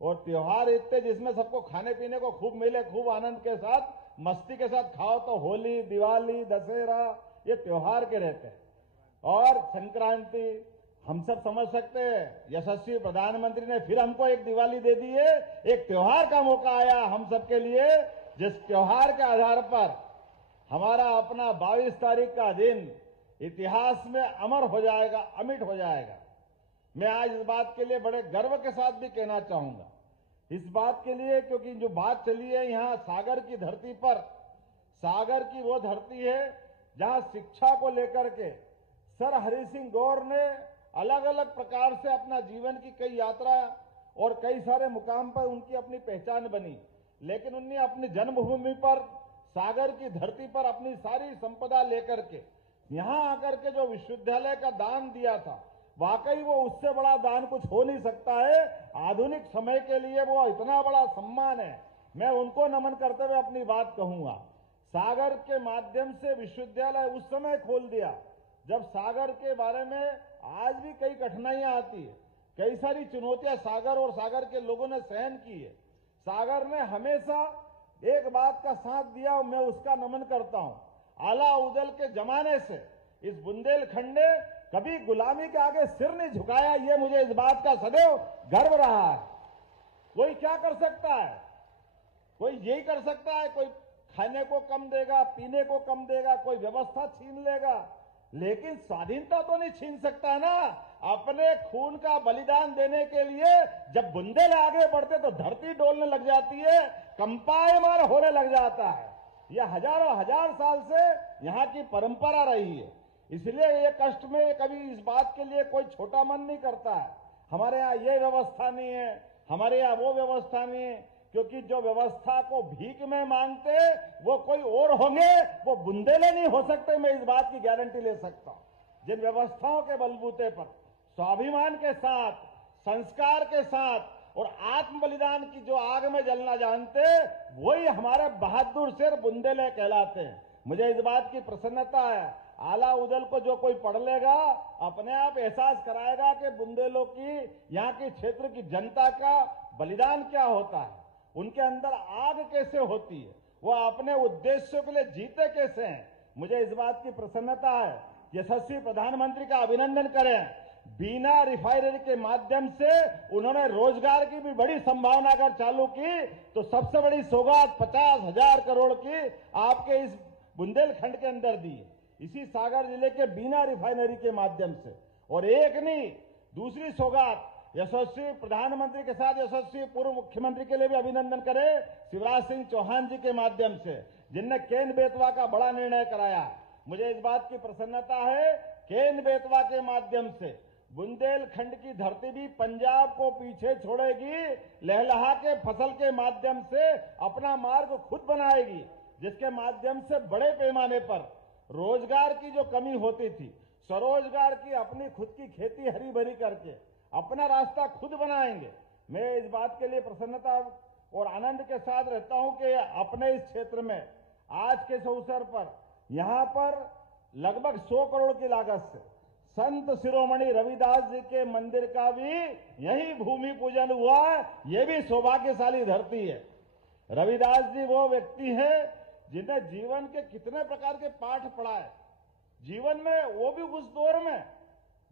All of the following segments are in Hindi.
और त्योहार इतने जिसमें सबको खाने पीने को खूब मिले, खूब आनंद के साथ मस्ती के साथ खाओ, तो होली, दिवाली, दशहरा ये त्योहार के रहते हैं। और संक्रांति हम सब समझ सकते हैं, यशस्वी प्रधानमंत्री ने फिर हमको एक दिवाली दे दी है, एक त्योहार का मौका आया हम सबके लिए, जिस त्योहार के आधार पर हमारा अपना 22 तारीख का दिन इतिहास में अमर हो जाएगा, अमिट हो जाएगा। मैं आज इस बात के लिए बड़े गर्व के साथ भी कहना चाहूंगा, इस बात के लिए क्योंकि जो बात चली है यहाँ सागर की धरती पर, सागर की वो धरती है जहां शिक्षा को लेकर के सर हरि सिंह गौर ने अलग अलग प्रकार से अपना जीवन की कई यात्रा और कई सारे मुकाम पर उनकी अपनी पहचान बनी, लेकिन उन्होंने अपनी जन्मभूमि पर सागर की धरती पर अपनी सारी संपदा लेकर के यहां आकर के जो विश्वविद्यालय का दान दिया था, वाकई वो उससे बड़ा दान कुछ हो नहीं सकता है। आधुनिक समय के लिए वो इतना बड़ा सम्मान है। मैं उनको नमन करते हुए अपनी बात कहूंगा। सागर के माध्यम से विश्वविद्यालय उस समय खोल दिया जब सागर के बारे में आज भी कई कठिनाइयां आती है, कई सारी चुनौतियां सागर और सागर के लोगों ने सहन की है। सागर ने हमेशा एक बात का साथ दिया, मैं उसका नमन करता हूं। आला उदल के जमाने से इस बुंदेलखंड ने कभी गुलामी के आगे सिर नहीं झुकाया, ये मुझे इस बात का सदैव गर्व रहा है। कोई क्या कर सकता है? कोई यही कर सकता है, कोई खाने को कम देगा, पीने को कम देगा, कोई व्यवस्था छीन लेगा, लेकिन स्वाधीनता तो नहीं छीन सकता ना। अपने खून का बलिदान देने के लिए जब बुंदेल आगे बढ़ते तो धरती डोलने लग जाती है, कंपायमान होने लग जाता है। यह हजारों हजार साल से यहाँ की परंपरा रही है। इसलिए ये कष्ट में कभी इस बात के लिए कोई छोटा मन नहीं करता है, हमारे यहाँ ये व्यवस्था नहीं है, हमारे यहाँ वो व्यवस्था नहीं है, क्योंकि जो व्यवस्था को भीख में मांगते वो कोई और होंगे, वो बुंदेले नहीं हो सकते। मैं इस बात की गारंटी ले सकता हूं। जिन व्यवस्थाओं के बलबूते पर स्वाभिमान के साथ, संस्कार के साथ और आत्म बलिदान की जो आग में जलना जानते, वही हमारे बहादुर शेर बुंदेले कहलाते हैं। मुझे इस बात की प्रसन्नता है, आला उदल को जो कोई पढ़ लेगा अपने आप एहसास कराएगा कि बुंदेलों की, यहाँ के क्षेत्र की जनता का बलिदान क्या होता है, उनके अंदर आग कैसे होती है, वो अपने उद्देश्यों के लिए जीते कैसे हैं। मुझे इस बात की प्रसन्नता है, यशस्वी प्रधानमंत्री का अभिनंदन करें। बीना रिफाइनरी के माध्यम से उन्होंने रोजगार की भी बड़ी संभावना अगर चालू की तो सबसे बड़ी सौगात 50,000 करोड़ की आपके इस बुंदेलखंड के अंदर दी है, इसी सागर जिले के बीना रिफाइनरी के माध्यम से। और एक नहीं, दूसरी सौगात यशस्वी प्रधानमंत्री के साथ यशस्वी पूर्व मुख्यमंत्री के लिए भी अभिनंदन करें, शिवराज सिंह चौहान जी के माध्यम से, जिनने केन बेतवा का बड़ा निर्णय कराया। मुझे इस बात की प्रसन्नता है, केन बेतवा के माध्यम से बुंदेलखंड की धरती भी पंजाब को पीछे छोड़ेगी, लहलहा के फसल के माध्यम से अपना मार्ग खुद बनाएगी, जिसके माध्यम से बड़े पैमाने पर रोजगार की जो कमी होती थी, स्वरोजगार की अपनी खुद की खेती हरी भरी करके अपना रास्ता खुद बनाएंगे। मैं इस बात के लिए प्रसन्नता और आनंद के साथ रहता हूं कि अपने इस क्षेत्र में आज के अवसर पर यहां पर लगभग 100 करोड़ की लागत से संत शिरोमणि रविदास जी के मंदिर का भी यही भूमि पूजन हुआ। ये भी सौभाग्यशाली धरती है। रविदास जी वो व्यक्ति है जिन्हें जीवन के कितने प्रकार के पाठ पढ़ाए जीवन में, वो भी उस दौर में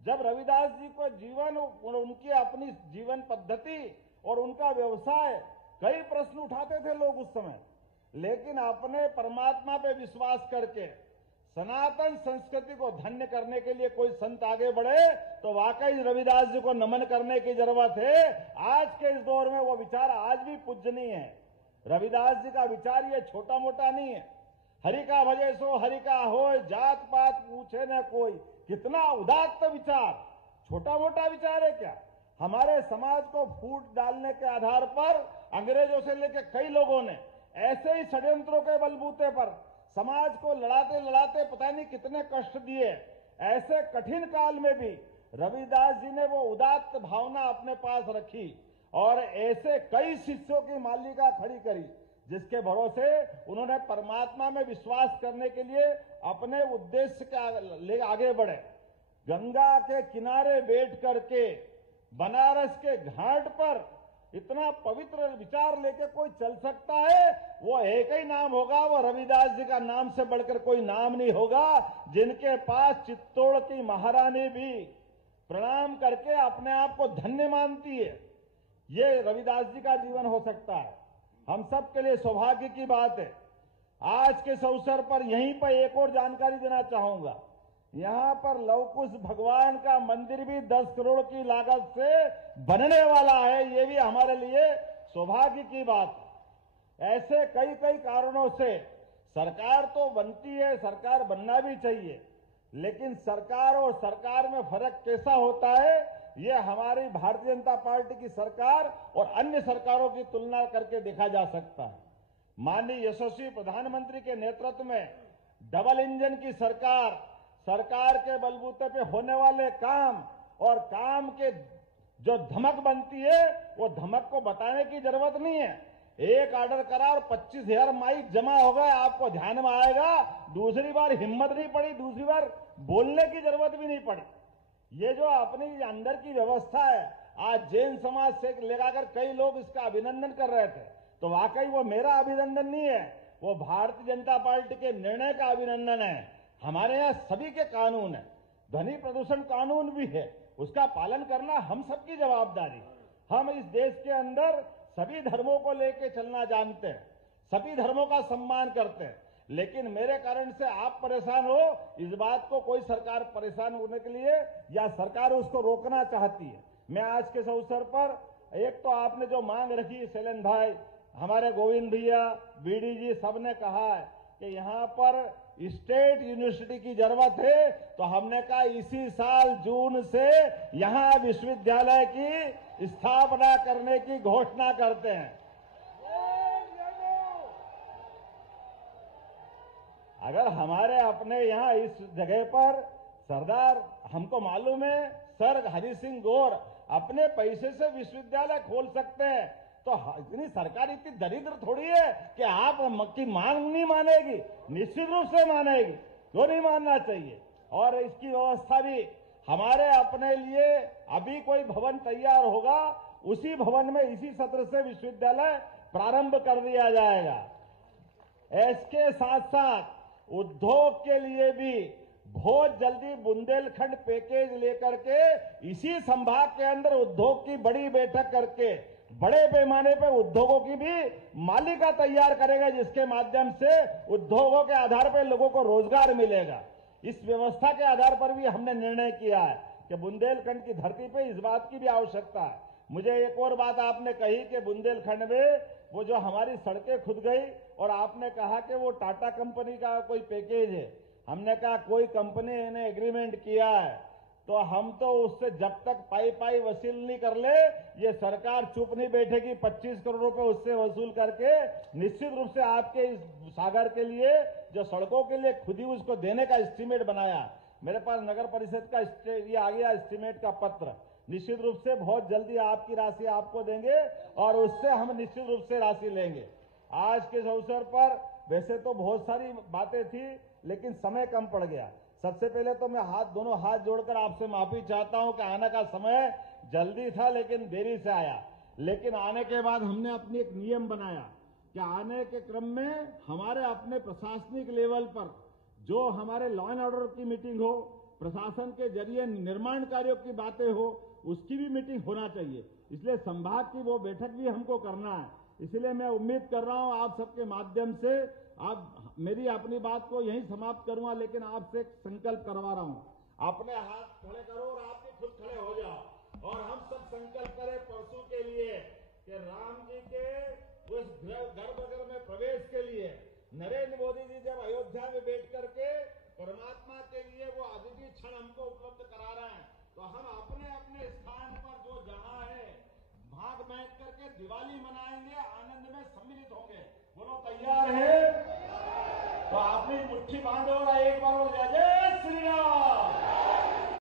जब रविदास जी को जीवन और उनकी अपनी जीवन पद्धति और उनका व्यवसाय, कई प्रश्न उठाते थे लोग उस समय, लेकिन अपने परमात्मा पे विश्वास करके सनातन संस्कृति को धन्य करने के लिए कोई संत आगे बढ़े तो वाकई रविदास जी को नमन करने की जरूरत है। आज के इस दौर में वो विचार आज भी पूजनीय है। रविदास जी का विचार ये छोटा मोटा नहीं है। हरि का भजे सो हरि का होय, जात पात पूछे न कोई, कितना उदात्त विचार, छोटा मोटा विचार है क्या? हमारे समाज को फूट डालने के आधार पर अंग्रेजों से लेकर कई लोगों ने ऐसे ही षड्यंत्रों के बलबूते पर समाज को लड़ाते लड़ाते पता नहीं कितने कष्ट दिए। ऐसे कठिन काल में भी रविदास जी ने वो उदात्त भावना अपने पास रखी और ऐसे कई शिष्यों की मालिका खड़ी करी, जिसके भरोसे उन्होंने परमात्मा में विश्वास करने के लिए अपने उद्देश्य के ले आगे बढ़े। गंगा के किनारे बैठ करके बनारस के घाट पर इतना पवित्र विचार लेके कोई चल सकता है, वो एक ही नाम होगा, वो रविदास जी का नाम से बढ़कर कोई नाम नहीं होगा, जिनके पास चित्तौड़ की महारानी भी प्रणाम करके अपने आप को धन्य मानती है। ये रविदास जी का जीवन हो सकता है। हम सब के लिए सौभाग्य की बात है। आज के इस अवसर पर यहीं पर एक और जानकारी देना चाहूंगा। यहां पर लवकुश भगवान का मंदिर भी 10 करोड़ की लागत से बनने वाला है। ये भी हमारे लिए सौभाग्य की बात है। ऐसे कई कई कारणों से सरकार तो बनती है, सरकार बनना भी चाहिए, लेकिन सरकार और सरकार में फर्क कैसा होता है, ये हमारी भारतीय जनता पार्टी की सरकार और अन्य सरकारों की तुलना करके देखा जा सकता है। माननीय यशस्वी प्रधानमंत्री के नेतृत्व में डबल इंजन की सरकार के बलबूते पे होने वाले काम और काम के जो धमक बनती है, वो धमक को बताने की जरूरत नहीं है। एक ऑर्डर करा और 25,000 माइक जमा हो गए, आपको ध्यान में आएगा। दूसरी बार हिम्मत नहीं पड़ी, दूसरी बार बोलने की जरूरत भी नहीं पड़ी। ये जो अपनी अंदर की व्यवस्था है, आज जैन समाज से लेकर कई लोग इसका अभिनंदन कर रहे थे, तो वाकई वो मेरा अभिनंदन नहीं है, वो भारतीय जनता पार्टी के निर्णय का अभिनंदन है। हमारे यहाँ सभी के कानून है, ध्वनि प्रदूषण कानून भी है, उसका पालन करना हम सबकी जवाबदारी। हम इस देश के अंदर सभी धर्मों को लेकर चलना जानते हैं, सभी धर्मों का सम्मान करते हैं, लेकिन मेरे कारण से आप परेशान हो, इस बात को कोई सरकार परेशान होने के लिए या सरकार उसको रोकना चाहती है। मैं आज के इस अवसर पर एक तो आपने जो मांग रखी, शैलेंद्र भाई, हमारे गोविंद भैया, बीडी जी, सबने कहा है कि यहाँ पर स्टेट यूनिवर्सिटी की जरूरत है, तो हमने कहा इसी साल जून से यहाँ विश्वविद्यालय की स्थापना करने की घोषणा करते हैं। अगर हमारे अपने यहाँ इस जगह पर सरदार, हमको मालूम है सर हरि सिंह गौर अपने पैसे से विश्वविद्यालय खोल सकते हैं, तो इतनी सरकार इतनी दरिद्र थोड़ी है कि आप की मांग नहीं मानेगी, निश्चित रूप से मानेगी, क्यों नहीं मानना चाहिए। और इसकी व्यवस्था भी हमारे अपने लिए अभी कोई भवन तैयार होगा, उसी भवन में इसी सत्र से विश्वविद्यालय प्रारंभ कर दिया जाएगा। इसके साथ साथ उद्योग के लिए भी बहुत जल्दी बुंदेलखंड पैकेज लेकर के इसी संभाग के अंदर उद्योग की बड़ी बैठक करके बड़े पैमाने पर उद्योगों की भी मालिका तैयार करेगा, जिसके माध्यम से उद्योगों के आधार पर लोगों को रोजगार मिलेगा। इस व्यवस्था के आधार पर भी हमने निर्णय किया है कि बुंदेलखंड की धरती पे इस बात की भी आवश्यकता है। मुझे एक और बात आपने कही कि बुंदेलखंड में वो जो हमारी सड़कें खुद गई, और आपने कहा कि वो टाटा कंपनी का कोई पैकेज है। हमने कहा कोई कंपनी ने एग्रीमेंट किया है तो हम तो उससे जब तक पाई वसूल नहीं कर ले, ये सरकार चुप नहीं बैठेगी। 25 करोड़ रुपए उससे वसूल करके निश्चित रूप से आपके इस सागर के लिए जो सड़कों के लिए खुद ही उसको देने का एस्टीमेट बनाया। मेरे पास नगर परिषद का ये आ गया एस्टीमेट का पत्र, निश्चित रूप से बहुत जल्दी आपकी राशि आपको देंगे और उससे हम निश्चित रूप से राशि लेंगे। आज के इस अवसर पर वैसे तो बहुत सारी बातें थी, लेकिन समय कम पड़ गया। सबसे पहले तो मैं दोनों हाथ जोड़कर आपसे माफी चाहता हूं कि आने का समय जल्दी था लेकिन देरी से आया। लेकिन आने के बाद हमने अपनी एक नियम बनाया कि आने के क्रम में हमारे अपने प्रशासनिक लेवल पर जो हमारे लॉ एंड ऑर्डर की मीटिंग हो, प्रशासन के जरिए निर्माण कार्यों की बातें हो, उसकी भी मीटिंग होना चाहिए। इसलिए संभाग की वो बैठक भी हमको करना है। इसलिए मैं उम्मीद कर रहा हूं आप सबके माध्यम से, आप मेरी अपनी बात को यहीं समाप्त करूंगा, लेकिन आपसे एक संकल्प करवा रहा हूं। अपने हाथ खड़े करो और आप भी खुद खड़े हो जाओ और हम सब संकल्प करें परसों के लिए कि राम जी के उस गर्भगृह में प्रवेश के लिए नरेंद्र मोदी जी जब अयोध्या में बैठ करके परमात्मा के लिए वो अद्वितीय क्षण हमको उपलब्ध करा रहे हैं, तो हम अपने अपने स्थान पर जो जहां है भाग बैठ करके दिवाली मनाएंगे, आनंद में सम्मिलित होंगे। बोलो तैयार है? तो आपने मुट्ठी बांधो और एक बार और जय जय